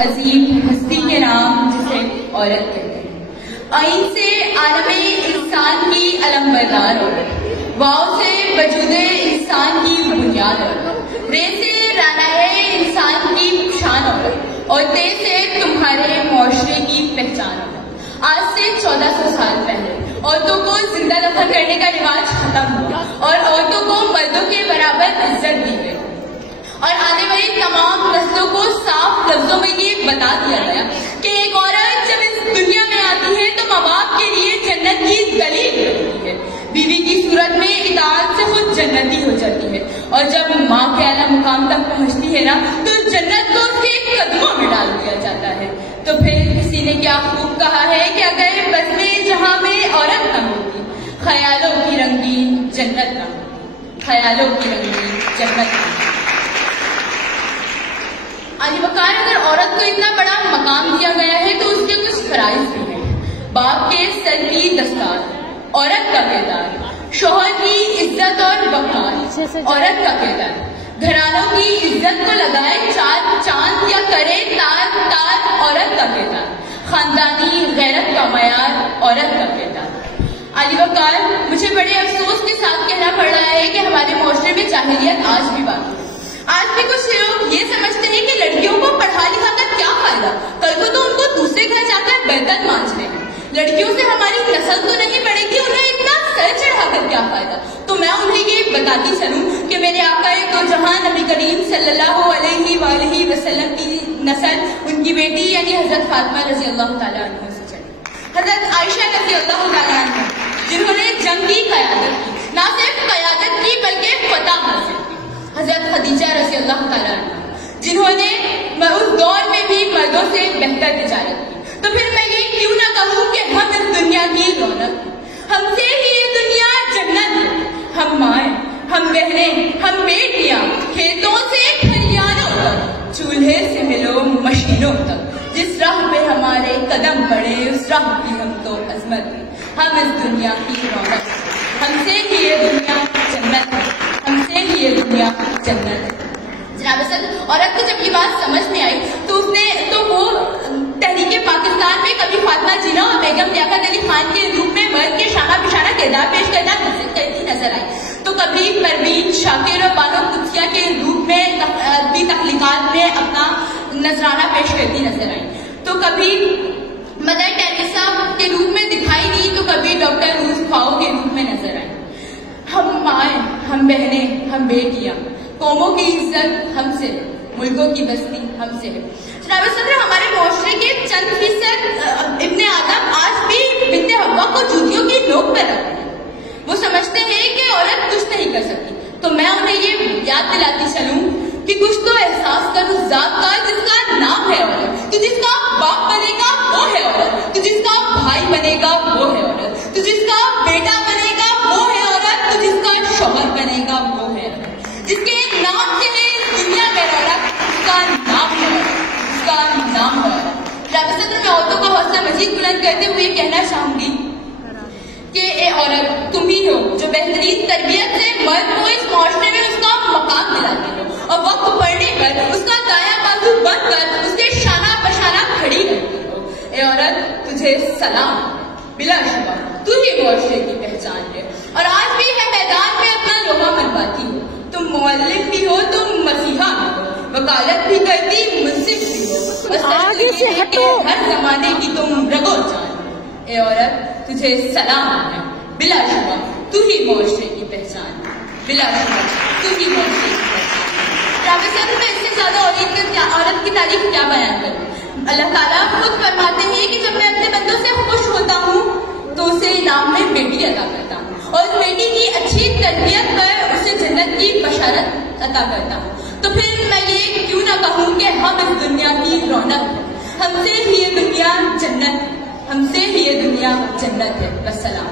عظیم ہستی کے نام جسے عورت کہتے ہیں. آئین سے عالم انسان کی علم بردار عورت، واؤ سے وجود انسان کی بنیاد عورت، رے سے رانائے انسان کی شان عورت، اور تے سے تمہارے معاشرے کی پہچان عورت. آج سے 1400 سال پہلے عورتوں کو زندہ دفن کرنے کا رواج ختم ہوا اور عورتوں کو مردوں کے برابر عزت دی گئی، اور آنے والی تمام نسلوں کو صاف لفظوں میں یہ بتا دیا گیا کہ ایک عورت جب اس دنیا میں آتی ہے تو ماں باپ کے لیے جنت کی دلیل ہوتی ہے، بیوی کی صورت میں اطاعت سے خود جنتی ہو جاتی ہے، اور جب ماں کے اعلیٰ مقام تک پہنچتی ہے نا تو جنت کو اس کے قدموں میں ڈال دیا جاتا ہے. تو پھر کسی نے کیا خوب کہا ہے کہ اگر بزم جہاں میں عورت نہ ہوتی، خیالوں کی رنگین جنت نہ ہوتی، خیالوں کی رنگین جنت نہ ہوتی. علی وقار اگر عورت کو اتنا بڑا مقام دیا گیا ہے تو اس کے کچھ فرائض بھی ہیں. باپ کے سر کی دستار، عورت کا کردار، شوہر کی عزت اور وقار، عورت کا کردار، گھرانوں کی عزت کو لگائے چاند یا کرے تار تار، عورت کا کردار، خاندانی غیرت کا معیار، عورت کا کردار. علی وقار مجھے بڑے افسوس کے ساتھ کہنا پڑ رہا ہے کہ ہمارے معاشرے میں جاہلیت آج بھی باقی ہے. آج بھی کچھ لوگ یہ سمجھتے ہیں کہ لڑکیوں کو پڑھا لکھا کر کیا فائدہ، کل کو تو ان کو دوسرے گھر جا کر برتن مانجنے ہیں. لڑکیوں سے ہماری نسل تو نہیں بڑھے گی، انہیں اتنا سر چڑھا کر کیا فائدہ. تو میں انہیں یہ بتاتی چلوں کہ میرے آقا دو جہاں نبی کریم صلی اللہ علیہ وآلہ وسلم کی نسل ان کی بیٹی یعنی حضرت فاطمہ رضی اللہ تعالیٰ عنہ سے چلی. حضرت عائشہ رضی اللہ تعالیٰ عنہ جنہوں نے جنگ کی قیادت کی، نہ صرف قیادت کی بلکہ فتح حاصل کی. حضرت خدیجہ رضی اللہ تعالیٰ عنہ جنہوں نے اس دور میں بھی مردوں سے بہتر تجارت کی. تو پھر میں یہ کیوں نہ کہوں کہ ہم اس دنیا کی رونق ہیں، ہم سے ہی یہ دنیا جنت ہے. ہم مائیں، ہم بہنیں، ہم بیٹیاں، کھیتوں سے کھلیانوں تک، چولہے سے ملو مشینوں تک، جس راہ پہ ہمارے قدم پڑے اس راہ کی ہم تو عظمت ہے. ہم اس دنیا کی رونق ہیں، ہم سے ہی یہ دنیا جنت ہے، ہم سے ہی یہ دنیا جنت ہے. جناب صدر عورت کو جب یہ بات سمجھ میں آئی تو وہ تحریک پاکستان میں کبھی فاطمہ جینا اور بیگم لیاقت علی خان کے روپ میں مرد کے شانہ بشانہ کردار پیش کرتی نظر آئی، تو کبھی پروین شاکر اور بانو قدسیہ کے روپ میں ادبی تخلیقات میں اپنا نذرانہ پیش کرتی نظر آئی، تو کبھی مدر ٹیریسا کے روپ میں دکھائی دی، تو کبھی ڈاکٹر روز کھاؤ کے روپ میں نظر آئی. ہم مائیں، ہم بہنیں، ہم بیٹیاں، قوموں کی عزت ہم سے، ملکوں کی بستی ہم سے ہے. جناب صدر ہمارے معاشرے کے چند فیصد ابن آدم آج بھی بنت حوا کو جوتیوں کی نوک پر رکھتے ہیں. وہ سمجھتے ہیں کہ عورت کچھ نہیں کر سکتی. تو میں انہیں یہ یاد دلاتی چلوں کہ کچھ تو احساس کر اس ذات کا جس کا نام ہے عورت، تو جس کا باپ بنے گا وہ ہے عورت، تو جس کا بھائی بنے گا وہ ہے عورت، تو جس کا بیٹا بنے گا وہ ہے عورت، تو جس کا شوہر بنے گا وہ ہے عورت، جس کے نام سے دنیا میں عورت، اس کا نام ہے عورت، اس کا نام ہے عورت. جناب صدر میں عورتوں کا حوصلہ مزید بلند کرتے ہوئے کہنا چاہوں گی کہ اے عورت تم ہی ہو جو بہترین تربیت سے مرد کو اس معاشرے میں اس کا مقام دلاتی ہو، اور وقت پڑنے پر اس کا دایاں بازو بن کر اس کے شانہ بشانہ کھڑی رہتی ہو. اے عورت تجھے سلام، بلا شبہ تو ہی معاشرے کی پہچان ہے، اور آج بھی ہے میدان میں اپنا لوہا منواتی ہو. تم معلم بھی ہو، تم مسیحا بھی ہو، وکالت بھی کرتی، منصف بھی ہو، اور ہر زمانے کی تم رگو جان. اے عورت تجھے سلام ہے، بلا شبہ تو ہی معاشرے کی پہچان ہے، بلا شبہ تو ہی معاشرے کی پہچان ہے. رابع صاحب میں اس سے زیادہ عورت کی تعریف کیا بیان کروں. اللہ تعالیٰ خود فرماتے ہیں کہ جب میں اپنے بندوں سے خوش ہوتا ہوں تو اسے انعام میں بیٹی عطا کرتا ہوں، اور اس بیٹی کی اچھی تربیت پر اسے جنت کی بشارت عطا کرتا ہوں. تو پھر میں یہ کیوں نہ کہوں کہ ہم اس دنیا کی رونق ہیں، ہم سے ہی یہ دنیا جنت ہے، ہم سے ہی یہ دنیا جنت ہے. والسلام.